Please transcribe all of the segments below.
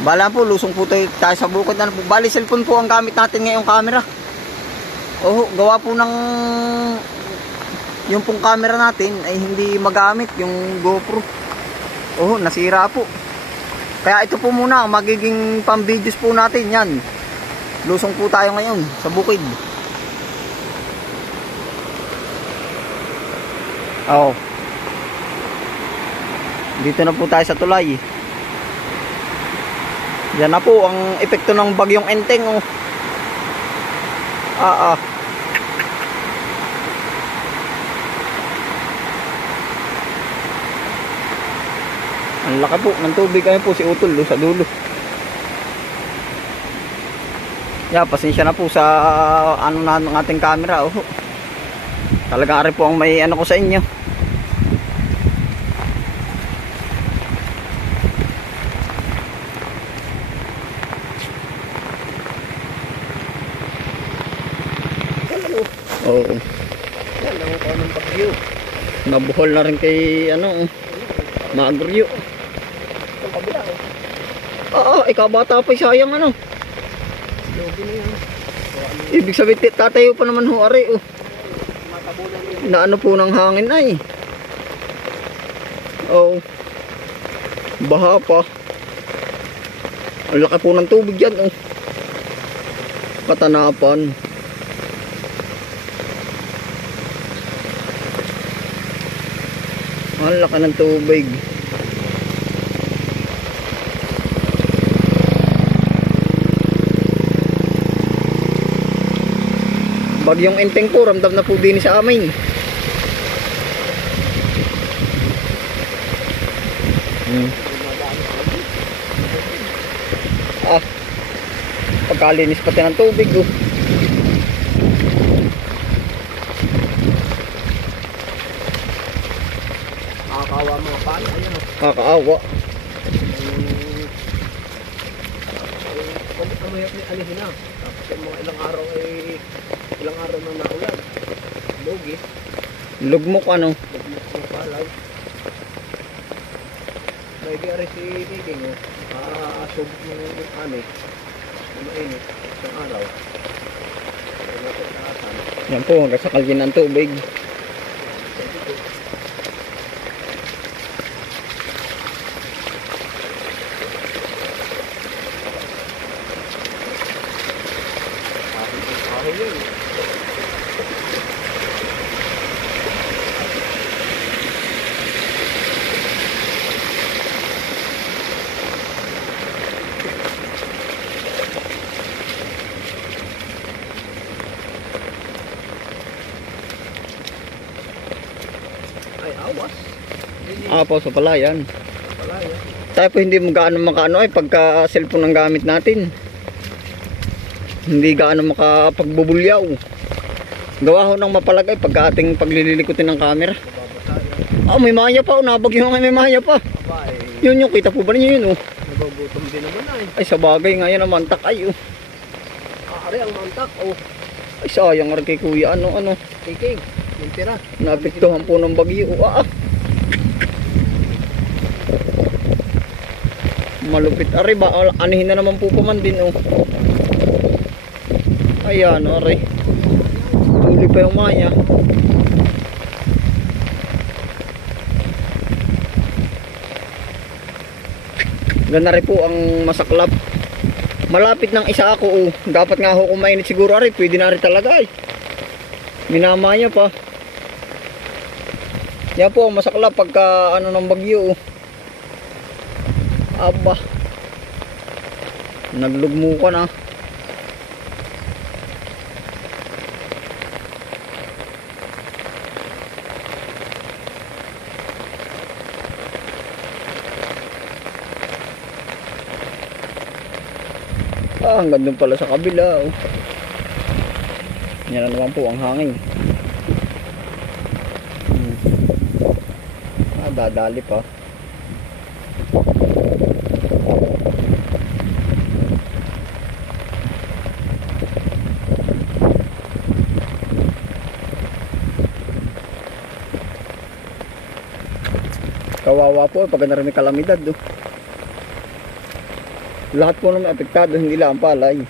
Bala po, lusong po tayo sa bukid. Ano po? Bali, cellphone po ang gamit natin ngayong camera. Oh, gawa po ng yung pong camera natin ay hindi magamit yung GoPro. Oh, nasira po. Kaya ito po muna ang magiging pang-videos po natin yan. Lusong po tayo ngayon sa bukid. Oh. Dito na po tayo sa tulay. Yan na po ang epekto ng bagyong Enteng. Oh. Ang laki po ng tubig. Ayun po si Utol sa dulo. Yeah, pasensya na po sa ano na ng ating camera. Oh. Talaga ari po ang may ano ko sa inyo. Oo. Yan ang ako ng bagyo. Nabuhol na rin kay ano, Maaguryo. Ang kabila eh. Ikaw bata pa sayang ano. Logi na yan. Ibig sabihin tatayo pa naman ho ari oh. Matabunan yun. Na ano po ng hangin ay. Oh. Baha pa. Ang laki po ng tubig yan oh. Katanapan. Ang laki ng tubig. Bagyong Enteng po, ramdam na po din sa amin. Pagkalinis pati ng tubig oh. Nakakawa mga paano. Ayan o. Kakaawa. Kung kamayat ni alihin na. Tapos yung mga ilang araw na naulan. Logi. Lugmok ano. Lugmok ng palay. May gari si King o. Subok ng ani. Mainit. Isang araw. Kaya natin nakatan. Yan po, hanggang sa kalye ng tubig. Ay, awas. Po, sa palayan. Palaya. Tayo po hindi mo gaano makaano ay pagka cellphone ang gamit natin. Hindi gaano makapagbubulyaw. Gawa ho ng mapalagay pagka ating paglililikutin ng camera. Mababasa yan. May maya pa, nabagyo nga may maya pa. Aba eh. Yun yung kita po ba ninyo yun oh. Nagugutom din naman ay. Ay sa bagay nga yan ang mantak ay oh. Ari ang mantak o. Ay sayang rin kay kuya ano. King. Yung tira. Naapektuhan po ng bagyo. Malupit ari ba anihin na naman po pa man din oh. Ayan ari. Tuloy pa yung maya. Ganda rin po ang masaklap. Malapit ng isa ako oh. Dapat nga ako kumainit siguro ari. Pwede na rin talaga ay. Minamaya pa. Yan po ang masaklap pagka ano ng bagyo oh. Aba. Naglugmo ka na. Hanggang doon pala sa kabila oh. Yan na naman po ang hangin. Dadali pa. Kawawa po pag na rin may kalamidad oh. Lahat po naman apektado, hindi lang ang palay.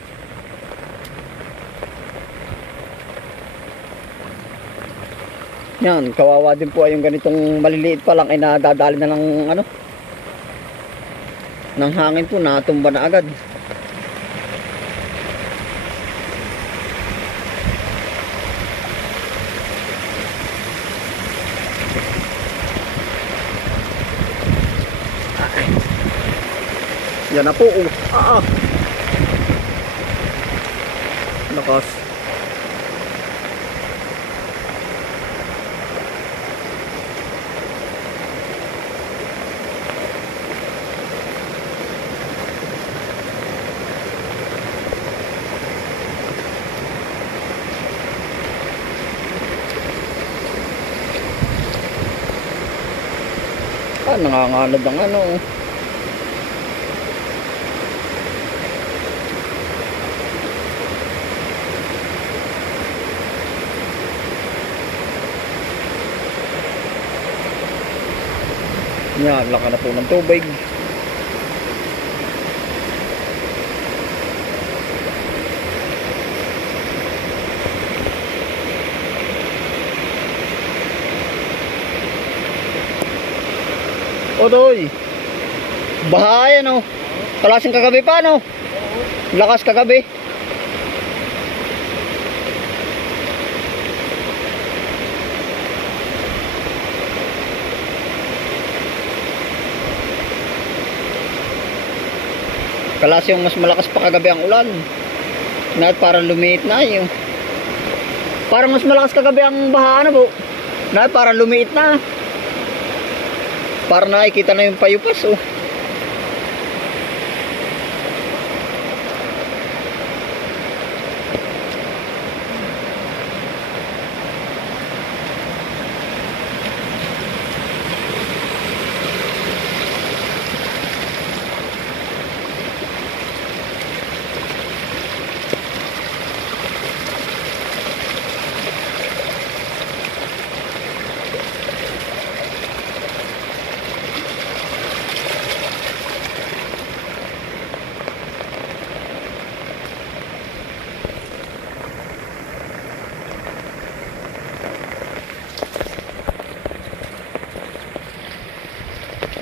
Yan, kawawa din po ay yung ganitong maliliit pa lang ay nadadali na ng ano, ng hangin po, natumba na agad. Yan na po. Lakas. Nanganganod ang ano. Yan, laka na po ng tubig. Odoy. Bahaya no. Kalasing kagabi pa no. Lakas kagabi. Kalas yung mas malakas pa kagabi ang ulan. Na parang lumiit na yung. Parang mas malakas kagabi ang baha na po. Na parang lumiit na. Para nakikita na yung payupas oh.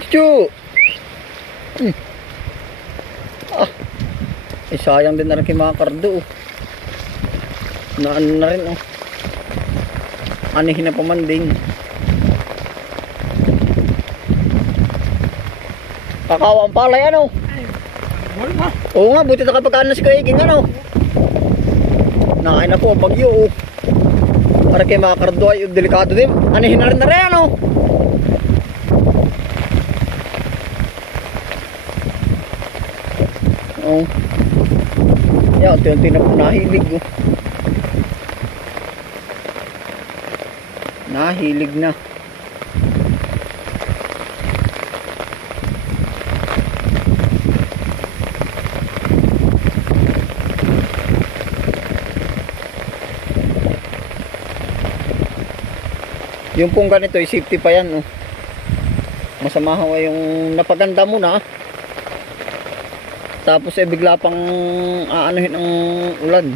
Chu! Sayang din na rin kay mga kardo. Na ano na rin oh. Anihin na pa man din. Kakawa ang palay ano? Wala. Oo nga, buti nakapagkaan na si Kuya ano? Nakain na po ang bagyo oh. Para kay mga kardo ay delikado din. Anihin na rin ano? Oh. Yeah, unti-unti na po nahilig oh. Nahilig na. Yung pong ganito, safety pa yan oh. Masama ho yung napaganda mo na. Tapos bigla pang aanuhin ang ulan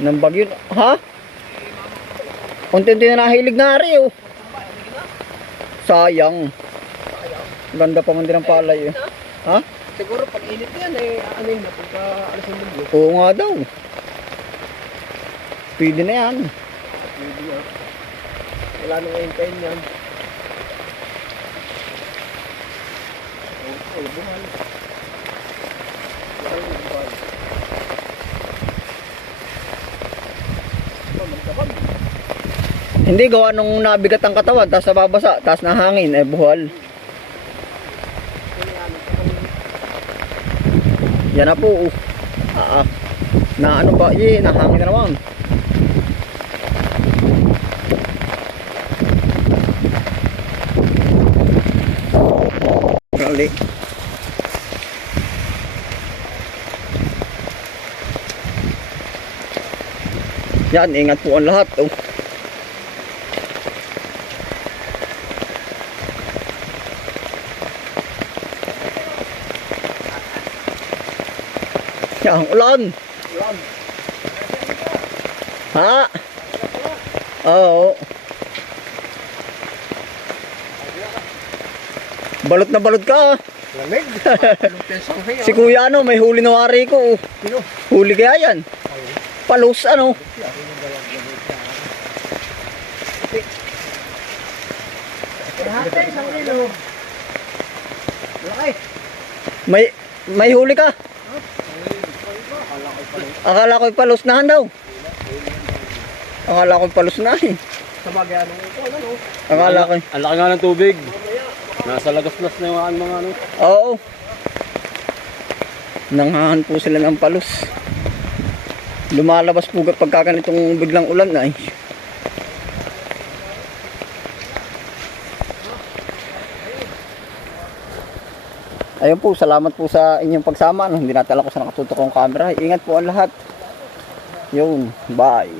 ng bagyo. Ha? Unti-unti na nahilig na rin oh. Sayang. Ganda pa man din ang palay eh. Ha? Siguro pag init yan aanuhin na pagka alas ng bagyo. Oo nga daw. Pwede na yan. Pwede na. Wala nang hintayin yan. Buhal. Hindi gawa nung nabigat ang katawan, tapos nababasa, tapos nahangin, buhal. Yan na po. Na ano ba? Nahangin na naman. Kali. Yan, ingat po ang lahat. Oh. Yan, ulan. Ulan. Ha? Oo. Balot na balot ka. Lamig. Anong pensang Si Kuya ano, may huli na wari ko. Sino? Huli kaya yan. Palos ano. Hati, isang kilo. Laki. May huli ka. Akala ko'y palos na daw. Akala ko'y palos na eh. Sa bagay ano ito, ano? Akala ko'y. Ang laki nga ng tubig. Nasa lagas-las na yung mga ano. Oo. Nanghahan po sila ng palos. Lumalabas po pagka ganitong biglang ulan na eh. Ayun po, salamat po sa inyong pagsama. Hindi natala ko sa nakatutok kong camera. Ingat po ang lahat. Yun, bye.